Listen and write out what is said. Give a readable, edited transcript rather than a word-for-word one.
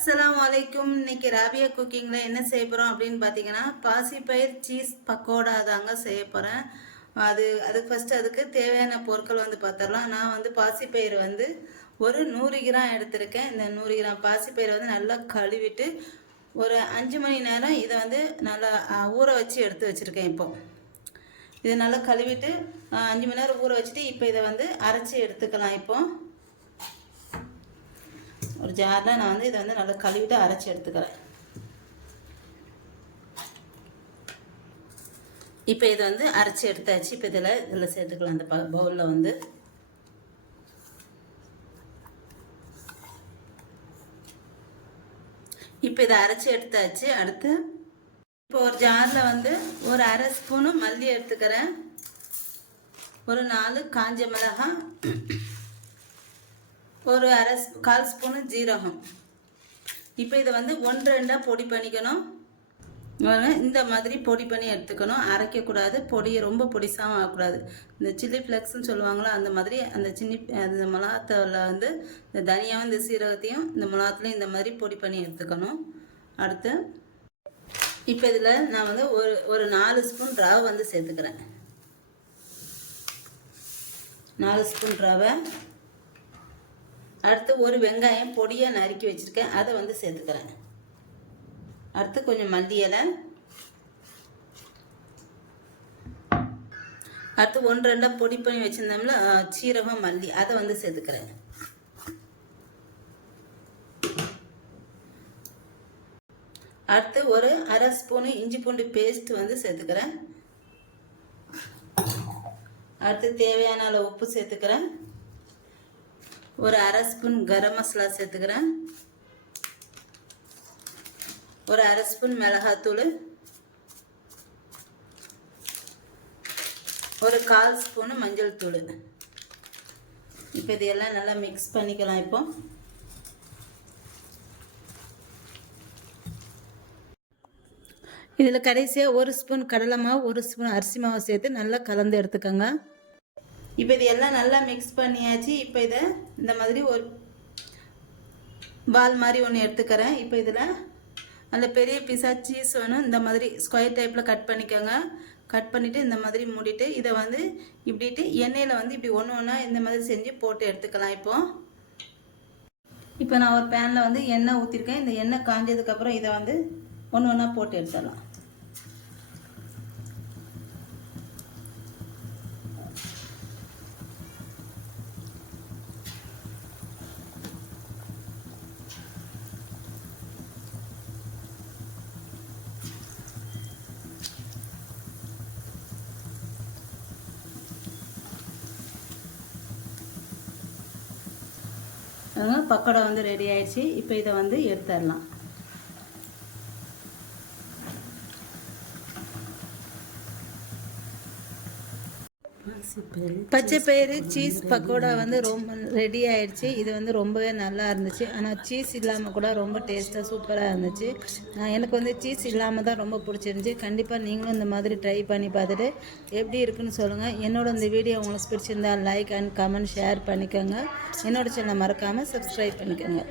அஸ்ஸலாமு அலைக்கும். இன்னைக்கு ராபியா குக்கிங்கில் என்ன செய்ய போகிறோம் அப்படின்னு பார்த்தீங்கன்னா, பாசிப்பயிர் சீஸ் பக்கோடா தாங்க செய்ய போகிறேன். அதுக்கு ஃபஸ்ட்டு அதுக்கு தேவையான பொருட்கள் பார்த்துடலாம். நான் பாசிப்பயிர் ஒரு 100 கிராம் எடுத்திருக்கேன். இந்த 100 கிராம் பாசிப்பயிரை நல்லா கழுவிட்டு ஒரு 5 மணி நேரம் இதை நல்லா ஊற வச்சு எடுத்து வச்சுருக்கேன். இப்போ இது நல்லா கழுவிட்டு 5 மணி நேரம் ஊற வச்சுட்டு இப்போ இதை அரைச்சி எடுத்துக்கலாம். இப்போ ஒரு ஜாரில் நான் இதை நல்லா கழுவிட்டு அரைச்சி எடுத்துக்கிறேன். இப்போ இதை அரைச்சி எடுத்தாச்சு. இப்போ இதில் சேர்த்துக்கலாம். அந்த பவுலில் இப்போ இதை அரைச்சி எடுத்தாச்சு. அடுத்து இப்போ ஒரு ஜாரில் ஒரு அரை ஸ்பூனு மல்லி எடுத்துக்கிறேன். ஒரு 4 காஞ்ச மிளகாய், ஒரு கால் ஸ்பூனு ஜீரகம். இப்போ இதை 1-2 பொடி பண்ணிக்கணும். இந்த மாதிரி பொடி பண்ணி எடுத்துக்கணும். அரைக்கக்கூடாது. ரொம்ப பொடிசாகவும் ஆகக்கூடாது. இந்த சில்லி ஃப்ளெக்ஸ்ன்னு சொல்லுவாங்களோ அந்த மாதிரி அந்த மிளகாத்தில் இந்த தனியாகவும் இந்த சீரகத்தையும் இந்த மிளகாத்துலையும் இந்த மாதிரி பொடி பண்ணி எடுத்துக்கணும். அடுத்து இப்போ இதில் நான் ஒரு 4 ஸ்பூன் ரவை சேர்த்துக்கிறேன். 4 ஸ்பூன் ரவை. அடுத்து ஒரு வெங்காயம் பொடியாக நறுக்கி வச்சுருக்கேன், அதை சேர்த்துக்கிறேன். அடுத்து கொஞ்சம் மல்லி இலை. அடுத்து 1-2 பொடி பண்ணி வச்சுருந்தோம்ல சீரகம், மல்லி, அதை சேர்த்துக்கிறேன். அடுத்து ஒரு அரை ஸ்பூனு இஞ்சி பூண்டு பேஸ்ட் சேர்த்துக்கிறேன். அடுத்து தேவையான அளவு உப்பு சேர்த்துக்கிறேன். ஒரு அரை ஸ்பூன் கரம் மசாலா சேர்த்துக்கிறேன். ஒரு அரை ஸ்பூன் மிளகாத்தூள். ஒரு 1/4 ஸ்பூனு மஞ்சள் தூள். இப்போ இதையெல்லாம் நல்லா மிக்ஸ் பண்ணிக்கலாம். இப்போ இதில் கடைசியாக 1 ஸ்பூன் கடலை மாவு, 1 ஸ்பூன் அரிசி மாவு சேர்த்து நல்லா கலந்து எடுத்துக்கோங்க. இப்போ இது எல்லாம் நல்லா மிக்ஸ் பண்ணியாச்சு. இப்போ இதை இந்த மாதிரி ஒரு பால் மாதிரி ஒன்று எடுத்துக்கிறேன். இப்போ இதில் நல்ல பெரிய பீஸாக சீஸ் வேணும். இந்த மாதிரி ஸ்கொயர் டைப்பில் கட் பண்ணிக்கோங்க. கட் பண்ணிவிட்டு இந்த மாதிரி மூடிட்டு இதை இப்படிட்டு எண்ணெயில் இப்படி ஒன்று ஒன்றா இந்த மாதிரி செஞ்சு போட்டு எடுத்துக்கலாம். இப்போ நான் ஒரு பேனில் எண்ணெய் ஊற்றிருக்கேன். இந்த எண்ணெய் காஞ்சதுக்கப்புறம் இதை ஒன்று ஒன்றா போட்டு எடுத்துடலாம். பக்கோடா ரெடி ஆயிடுச்சு. இப்போ இதை எடுத்துடலாம். பச்சைப்பயிறு சீஸ் பக்கோடா ரொம்ப ரெடி ஆயிடுச்சு. இது ரொம்பவே நல்லா இருந்துச்சு. ஆனால் சீஸ் இல்லாமல் கூட ரொம்ப டேஸ்ட்டாக சூப்பராக இருந்துச்சு. எனக்கு சீஸ் இல்லாமல் தான் ரொம்ப பிடிச்சிருந்துச்சி. கண்டிப்பாக நீங்களும் இந்த மாதிரி ட்ரை பண்ணி பார்த்துட்டு எப்படி இருக்குன்னு சொல்லுங்கள். என்னோட இந்த வீடியோ உங்களுக்கு பிடிச்சிருந்தா லைக் அண்ட் கமெண்ட் ஷேர் பண்ணிக்கோங்க. என்னோட சேனலை மறக்காமல் சப்ஸ்கிரைப் பண்ணிக்கோங்க.